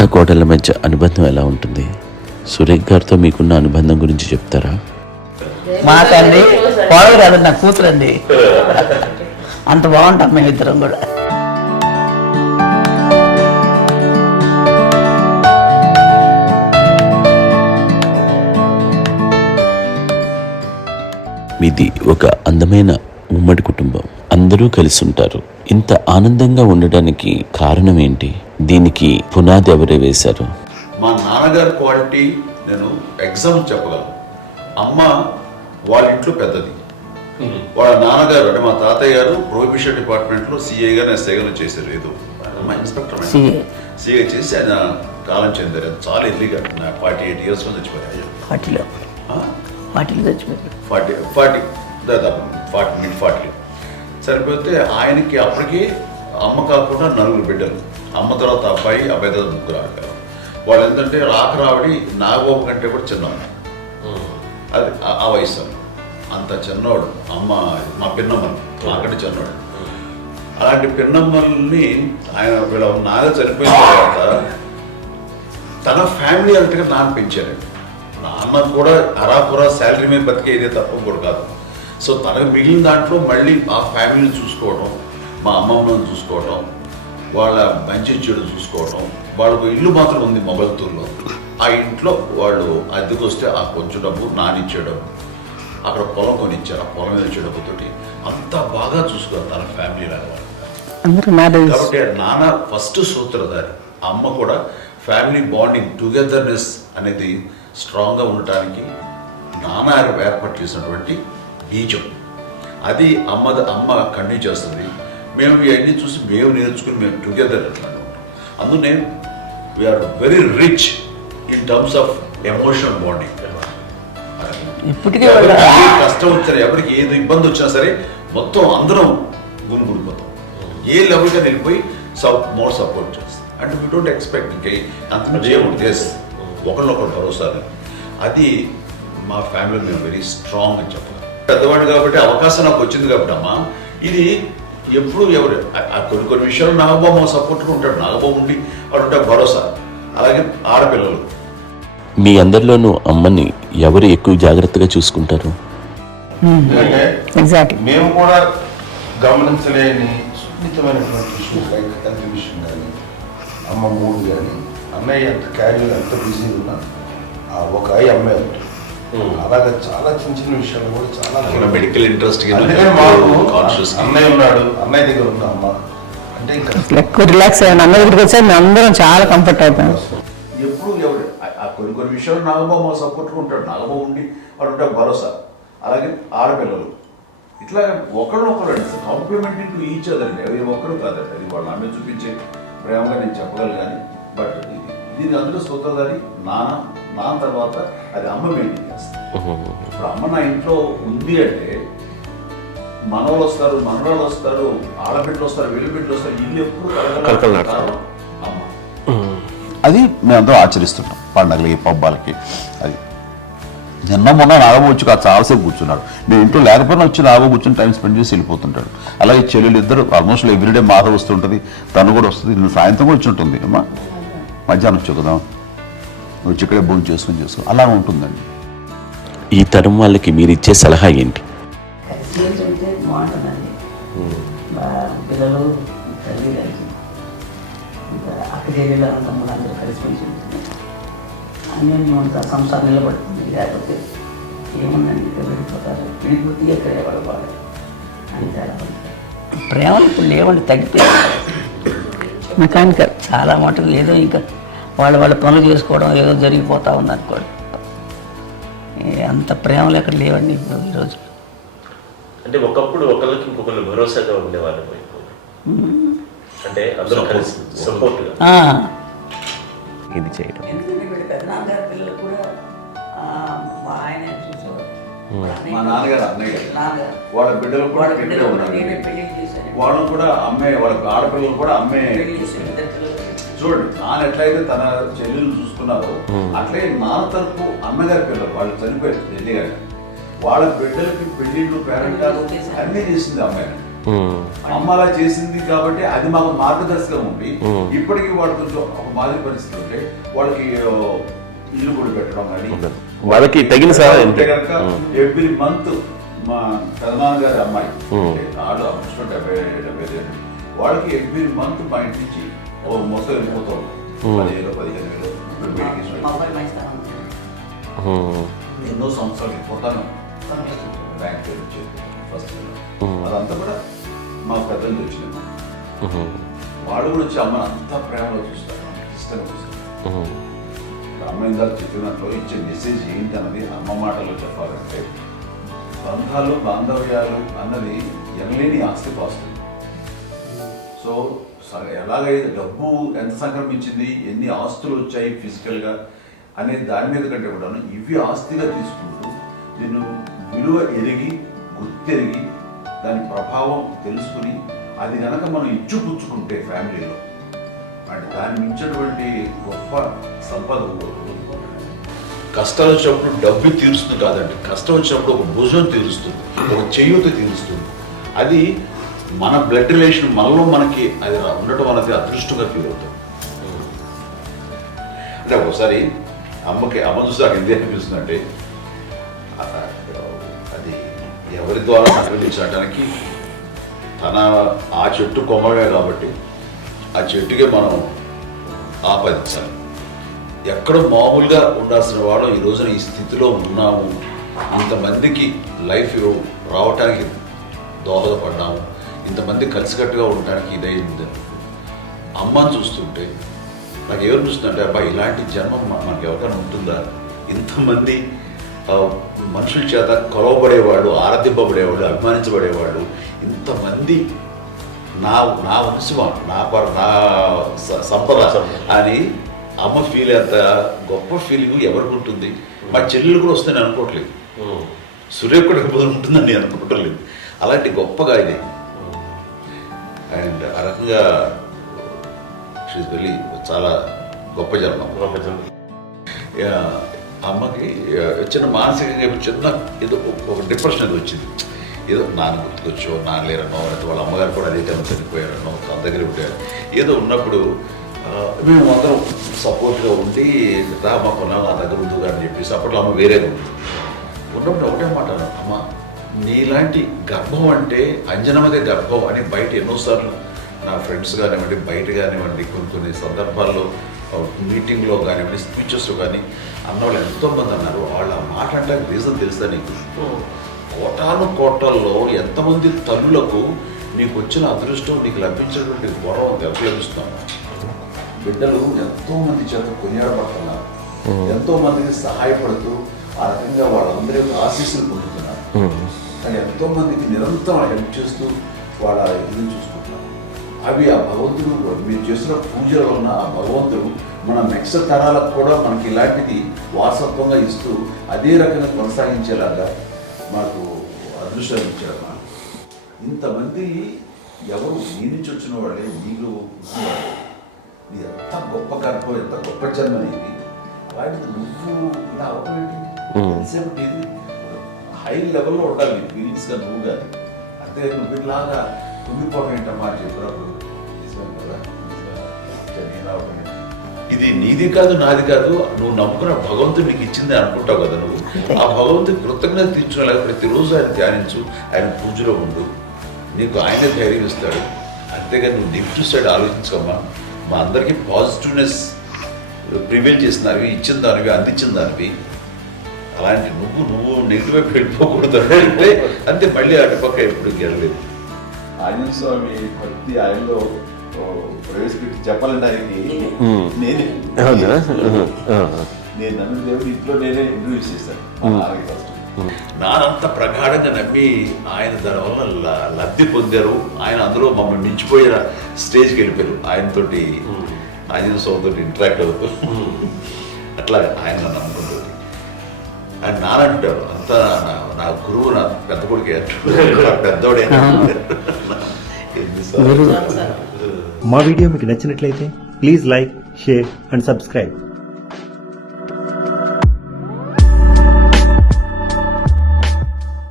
అత్త కోడళ్ళ మధ్య అనుబంధం ఎలా ఉంటుంది? సురేఖ్ గారితో మీకున్న అనుబంధం గురించి చెప్తారా? మా తండ్రి కోడలు కాదు, నా కూతురండి. అంత బాగుంటాం మేమిద్దరం కూడా. మీది ఒక అందమైన ఉమ్మడి కుటుంబం, అందరూ కలిసి ఉంటారు. ఇంత ఆనందంగా ఉండడానికి కారణం ఏంటి? దీనికి పునాది ఎవరే వేశారు? మా నాన్నగారి క్వాలిటీ నేను ఎగ్జాంపుల్ చెప్పగలను. అమ్మ వాళ్ళ ఇంట్లో పెద్దది. వాళ్ళ నాన్నగారు అంటే మా తాతయ్య గారు ప్రొహిబిషన్ డిపార్ట్మెంట్లో సిఐ గారు ఎస్ఐ గారు చేశారు. ఏదో మా ఇన్స్పెక్టర్ సిఐ చేసి ఆయన కాలం చెందారు. చాలా ఎర్లీగా 48 years చచ్చిపోయారు. 40 సరిపోతే ఆయనకి అప్పటికి అమ్మ కాకుండా 4 బిడ్డలు. అమ్మ తర్వాత అబ్బాయి తర్వాత 3 ఆడపిల్లలు. వాళ్ళు ఏంటంటే రాకరావిడి నాగబాబు కంటే కూడా చిన్నమ్మ. అది ఆ వయసు అంత చిన్నవాడు. అమ్మ మా పిన్నమ్మని నాకంటే చిన్నవాడు. అలాంటి పిన్నమ్మల్ని ఆయన వీళ్ళ నాగ చనిపోయిన తర్వాత తన ఫ్యామిలీ అంతగా నాన్న పెంచారండి. నాన్న కూడా అరాకురా శాలరీ మీద బతికేదే తప్ప కూడా కాదు. సో తనకు మిగిలిన దాంట్లో మళ్ళీ ఆ ఫ్యామిలీని చూసుకోవడం, మా అమ్మమ్మని చూసుకోవడం, వాళ్ళ మంచి చెడు చూసుకోవడం. వాళ్ళకు ఇల్లు మాత్రం ఉంది మొగల్తూరులో. ఆ ఇంట్లో వాళ్ళు అద్దెకు వస్తే ఆ కొంచెం డబ్బు నానిచ్చే డబ్బు, అక్కడ పొలం కొనిచ్చారు. ఆ పొలం మీద ఇచ్చే డబ్బుతోటి అంతా బాగా చూసుకోరు తన ఫ్యామిలీ లాగా. కాబట్టి నాన్న ఫస్ట్ సూత్రధారి. అమ్మ కూడా ఫ్యామిలీ బాండింగ్, టుగెదర్నెస్ అనేది స్ట్రాంగ్గా ఉండటానికి నాన్న ఏర్పాటు చేసినటువంటి బీజం అది. అమ్మ కంటిన్యూ చేస్తుంది. మేము ఇవన్నీ చూసి మేము నేర్చుకుని మేము టుగెదర్ అట్లానే ఉంటాం. అందునే we are very rich in terms of emotional bonding. కష్టం వచ్చినా ఎవరికి ఏది ఇబ్బంది వచ్చినా సరే మొత్తం అందరం గురిపోతాం. ఏ లెవెల్గా వెళ్ళిపోయి మోర్ సపోర్ట్ చేస్తాం. అంటే వీ డోంట్ ఎక్స్పెక్ట్ ఇంకా అంతమంది చేయకూడదు. ఎస్, ఒకరినొకరు భరోసా. అది మా ఫ్యామిలీ మేము వెరీ స్ట్రాంగ్ అని చెప్పాలి. పెద్దవాడు కాబట్టి అవకాశం నాకు వచ్చింది కాబట్టి అమ్మ ఇది ఎప్పుడు ఎవరు కొన్ని విషయాలు నాగబాబు సపోర్ట్గా ఉంటాడు. నాగబాబు ఉండి వాడు ఉంటాడు భరోసా. అలాగే ఆడపిల్లలు. మీ అందరిలోనూ అమ్మని ఎవరు ఎక్కువ జాగ్రత్తగా చూసుకుంటారు? మేము కూడా గమనించలేని సున్నితమైనటువంటి విషయం, తండ్రి విషయం కానీ, అమ్మ మూడు కానీ, అన్నయ్య ఎంత క్యారియర్ ఎంత బిజీ ఉన్నా ఒక అమ్మాయి ఉంటుంది. అలాగే చాలా చిన్న చిన్న విషయాలు కూడా చాలా మెడికల్ ఇంట్రెస్ట్. అన్నయ్య ఉన్నాడు, అన్నయ్య దగ్గర ఉన్న అమ్మ అంటే ఇంకా ఎక్కువ రిలాక్స్ అయ్యాను. అన్న దగ్గరికి వచ్చి మేము అందరం చాలా కంఫర్ట్ అయిపోయాం. ఎప్పుడు ఎవరు కొన్ని విషయాలు నాగబాబు మా సపోర్ట్గా ఉంటాడు. నాగబాబు ఉండి వాడు ఉంటాడు భరోసా. అలాగే ఆడపిల్లలు ఇట్లా ఒకరినొకరు కాంప్లిమెంటింగ్ టు ఈచ్ అదర్ అండి. అవి ఒక్కరు కాదండి. అది వాళ్ళు అమ్మే చూపించే ప్రేమగా నేను చెప్పగలను. కానీ బట్ దీని అందులో సూత్రధారి నాన్న తర్వాత అది అమ్మ మెయింటైన్ చేస్తుంది. ఇప్పుడు అమ్మ నా ఇంట్లో ఉంది అంటే మనవాళ్ళు వస్తారు, మనరాళ్ళు వస్తారు, ఆడబిడ్డలు వస్తారు, వెలుబిడ్డలు వస్తారు. ఇల్లు ఎప్పుడు అమ్మ. అది మేమందరం ఆచరిస్తుంటాం పండగలకి, పబ్బాలకి. అది నిన్న మొన్న నాగబాబు వచ్చి చాలాసేపు కూర్చున్నాడు. మేము ఇంట్లో లేకపోయినా వచ్చి నాగబాబు కూర్చొని టైం స్పెండ్ చేసి వెళ్ళిపోతుంటాడు. అలాగే చెల్లెలు ఇద్దరు ఆల్మోస్ట్ ఎవ్రీడే మాధవ్ వస్తుంటుంది, తను కూడా వస్తుంది. నిన్న సాయంత్రం కూడా వచ్చి ఉంటుంది. అమ్మా మధ్యాహ్నం వచ్చి కదా వచ్చి ఇక్కడే భోజనం చేసుకుని అలా ఉంటుందండి. ఈ తరం వాళ్ళకి మీరు ఇచ్చే సలహా ఏంటి? పిల్లలు తల్లి కలిసి అక్కడేళ్ళ తమ్ముడు అందరూ కలిసిపోయి అన్నీ అంతా సంసారం నిలబడుతుంది. లేకపోతే ఏముందండి ఇక్కడ వెళ్ళిపోతారు, విడిపోతే ఎక్కడే పడవాలి అంటే ప్రేమలు ఇప్పుడు లేవండి, తగ్గిపోయాయి. మెకానికల్ చాలా మటుకు ఏదో ఇంకా వాళ్ళ పనులు చేసుకోవడం ఏదో జరిగిపోతూ ఉంది అనుకోండి. అంత ప్రేమలు ఎక్కడ లేవండి ఇప్పుడు ఈరోజు. అంటే ఒకప్పుడు ఒకరికి ఇంకొకరు భరోసాగా ఉండేవాళ్ళు. అంటే అందరూ కలిసి సపోర్ట్గా ఇది చేయడం. పెద్దనాన్నగారి పిల్లలు కూడా ఆయన చూసేవారు. మా నాన్నగారు అన్నయ్య గారు వాళ్ళ బిడ్డలు కూడా ఇక్కడే ఉన్నారు. వాళ్ళు కూడా అమ్మాయి, వాళ్ళ ఆడపిల్లలు కూడా అమ్మాయి. చూడండి నాన్న ఎట్లయితే తన చెల్లెలు చూసుకున్నారో అట్లే నాన్న తరపు అమ్మగారి పిల్లలు వాళ్ళు చనిపోయారు. చెల్లి గారు వాళ్ళ బిడ్డలకి పెళ్లిళ్ళు, పేరెంటాలు అన్నీ చేసింది అమ్మాయి. అమ్మ అలా చేసింది కాబట్టి అది మాకు మార్గదర్శకం ఉంది. ఇప్పటికీ వాళ్ళు కొంచెం ఒక మాదిరి పరిస్థితి ఉంటే వాళ్ళకి ఇల్లు కూడా పెట్టడం కానీ వాళ్ళకి తగిన సహాయం ఉంటే కనుక ఎవ్రీ మంత్ మా పెదనాన్న గారి అమ్మాయి ఆడు అప్పుడు 70 వాళ్ళకి ఎవ్రీ మంత్ మా ఇంటి నుంచి ఓ మొత్తం వెళ్ళిపోతాం 10,000-15,000 మా అబ్బాయి మైస్తాను ఎన్నో సంవత్సరాలు వెళ్ళిపోతాను బ్యాంక్ పేరు వచ్చేది ఫస్ట్ అదంతా కూడా మా పెద్దలు వచ్చింది. వాళ్ళు కూడా వచ్చి అమ్మని అంతా ప్రేమలో చూస్తారు, ఇష్టంగా చూస్తారు. అమ్మ ఇందాక చెప్పినట్లు ఇచ్చే మెసేజ్ ఏంటి అన్నది అమ్మ మాటల్లో చెప్పాలంటే బంధాలు బాంధవ్యాలు అన్నది ఎనలేని ఆస్తి పాస్తులు. సో ఎలాగైతే డబ్బు ఎంత సంక్రమించింది, ఎన్ని ఆస్తులు వచ్చాయి ఫిజికల్గా అనే దాని మీద కంటే కూడా ఇవి ఆస్తిగా తీసుకుంటూ నేను విలువ ఎరిగి గుర్తెరిగి దాని ప్రభావం తెలుసుకుని అది కనుక మనం ఇచ్చుపుచ్చుకుంటే ఫ్యామిలీలో అంటే దాన్ని మించినటువంటి గొప్ప సంపద కష్టాలు వచ్చినప్పుడు డబ్బు తీరుస్తుంది కాదండి, కష్టం వచ్చినప్పుడు ఒక భుజం తీరుస్తుంది, ఒక చేయూత తీరుస్తుంది. అది మన బ్లడ్ రిలేషన్ మనలో మనకి అది ఉండటం అనేది అదృష్టంగా ఫీల్ అవుతుంది. అంటే ఒకసారి అమ్మ చూసి నాకు ఎందుకు అనిపిస్తుంది అంటే అది ఎవరి ద్వారా సంక్రమించడానికి తన ఆ చెట్టు కొమ్మలమే కాబట్టి ఆ చెట్టుకే మనం ఆపాదించాలి. ఎక్కడో మామూలుగా ఉండాల్సిన వాడు ఈ రోజున ఈ స్థితిలో ఉన్నాము, ఇంతమందికి లైఫ్ రావటానికి దోహదపడ్డాము, ఇంతమంది కలిసికట్టుగా ఉండటానికి ఇదైంది. అమ్మని చూస్తుంటే నాకు ఎవరు చూస్తుందంటే అబ్బా ఇలాంటి జన్మం మనకి ఎవరికైనా ఉంటుందా, ఇంతమంది మనుషుల చేత కొలవబడేవాడు, ఆరాధింపబడేవాడు, అభిమానించబడేవాడు, ఇంతమంది నా వంశమా నా సంపద అని అమ్మ ఫీల్ అంత గొప్ప ఫీలింగ్ ఎవరికి ఉంటుంది. మా చెల్లెలు కూడా వస్తే నేను అనుకోవట్లేదు, సూర్య కూడా ఉంటుందని నేను అనుకోవట్లేదు. అలాంటి గొప్పగా ఇది అండ్ ఆ రకంగా షీఈ్ వెరీ చాలా గొప్ప జన్మ. అమ్మకి చిన్న మానసికంగా చిన్న ఏదో ఒక డిప్రెషన్ అది వచ్చింది. ఏదో నాన్న గుర్తుకొచ్చో, నాన్న లేరనో, లేకపోతే వాళ్ళ అమ్మగారు కూడా అదే టైం చనిపోయారనో, తన దగ్గర ఉంటారు ఏదో ఉన్నప్పుడు మేము అందరం సపోర్ట్గా ఉండి మా కొన్నాళ్ళు నా దగ్గర ఉందిగా అని చెప్పేసి అప్పట్లో అమ్మ వేరేగా ఉంది. ఉన్నప్పుడు ఒకటే మాట, అమ్మ నీలాంటి గర్భం అంటే అంజనమదే గర్భం అని బయట ఎన్నోసార్లు నా ఫ్రెండ్స్ కానివ్వండి, బయట కానివ్వండి, కొన్ని సందర్భాల్లో మీటింగ్లో కానివ్వండి, స్పీచెస్లో కానీ అన్నవాళ్ళు ఎంతోమంది అన్నారు. వాళ్ళ మాట అంటే రీజన్ తెలుసా నీకు? కోటాల్లో ఎంతమంది తల్లులకు నీకు వచ్చిన అదృష్టం, నీకు లభించినటువంటి గౌరవం ఎవరు లభిస్తున్నావు? బిడ్డలు ఎంతో మంది చేత కొనియాడబడుతున్నారు, ఎంతో మందికి సహాయపడుతూ ఆ రకంగా వాళ్ళందరి యొక్క ఆశీస్సులు పొందుతున్నారు. కానీ ఎంతో మందికి నిరంతరం హెల్ప్ చేస్తూ వాళ్ళ ఇది చూసుకుంటున్నారు. అవి ఆ భగవంతుడు మీరు చేసిన పూజల వలన ఆ భగవంతుడు మన నెక్స్ట్ తరాలకు కూడా మనకి ఇలాంటిది వారసత్వంగా ఇస్తూ అదే రకంగా కొనసాగించేలాగా మాకు అదృష్టాలు ఇచ్చారు. ఇంతమంది ఎవరు నీ నుంచి వచ్చిన వాళ్ళే నీళ్ళు నీ ఎంత గొప్ప గర్భం, ఎంత గొప్ప జన్మ నీది. అలాంటిది నువ్వు ఇలా అవ్వబెట్టి ఎంతసేపు ఇది హై లెవెల్లో ఉండాలి నీ ఫీలింగ్స్గా నువ్వు కానీ. అంతే నువ్వు ఇలాగా కుంగిపోవడం ఏంటమ్మా చెప్పినప్పుడు ఇది నీది కాదు, నాది కాదు, నువ్వు నమ్ముకున్న భగవంతుడు నీకు ఇచ్చింది అనుకుంటావు కదా. నువ్వు ఆ భగవంతుడి కృతజ్ఞత తీర్చుకోలేక ప్రతిరోజు ఆయన ధ్యానించు, ఆయన పూజలో ఉండు, నీకు ఆయనే ధైర్యం ఇస్తాడు. అంతేగాని నువ్వు నెగిటివ్ సైడ్ ఆలోచించుకోమ్మా. మా అందరికీ పాజిటివ్నెస్ ప్రివైల్ చేసిన దానివి, ఇచ్చిన దానివి, అందించిన దానివి. అలాంటి నువ్వు నెగిటివ్ వైపు వెళ్ళిపోకూడదు అంటే అంతే. మళ్ళీ అటుపక్క ఎప్పుడు గెలలేదు. ఆంజనేయ స్వామి భక్తి ఆయనలో ప్రవేశపెట్టి చెప్పాలంటే ఆయనకి నేనే నేను నమ్మిన దేవుడు ఇంట్లో నేనే ఇంట్రడ్యూస్ చేశాను. నానంత ప్రగాఢంగా నమ్మి ఆయన దాని వల్ల లబ్ధి పొందారు. ఆయన అందులో మమ్మల్ని మించిపోయిన స్టేజ్కి వెళ్ళిపోయారు. ఆయనతోటి ఆంజనేయ స్వామితో ఇంటరాక్ట్ అవుతూ అట్లా ఆయన నమ్ముకుంటుంది. ఆయన నానంటారు అంతా నా గురువు, నా పెద్ద కొడుకు పెద్దోడే. మా వీడియో మీకు నచ్చినట్లయితే please like, share and subscribe.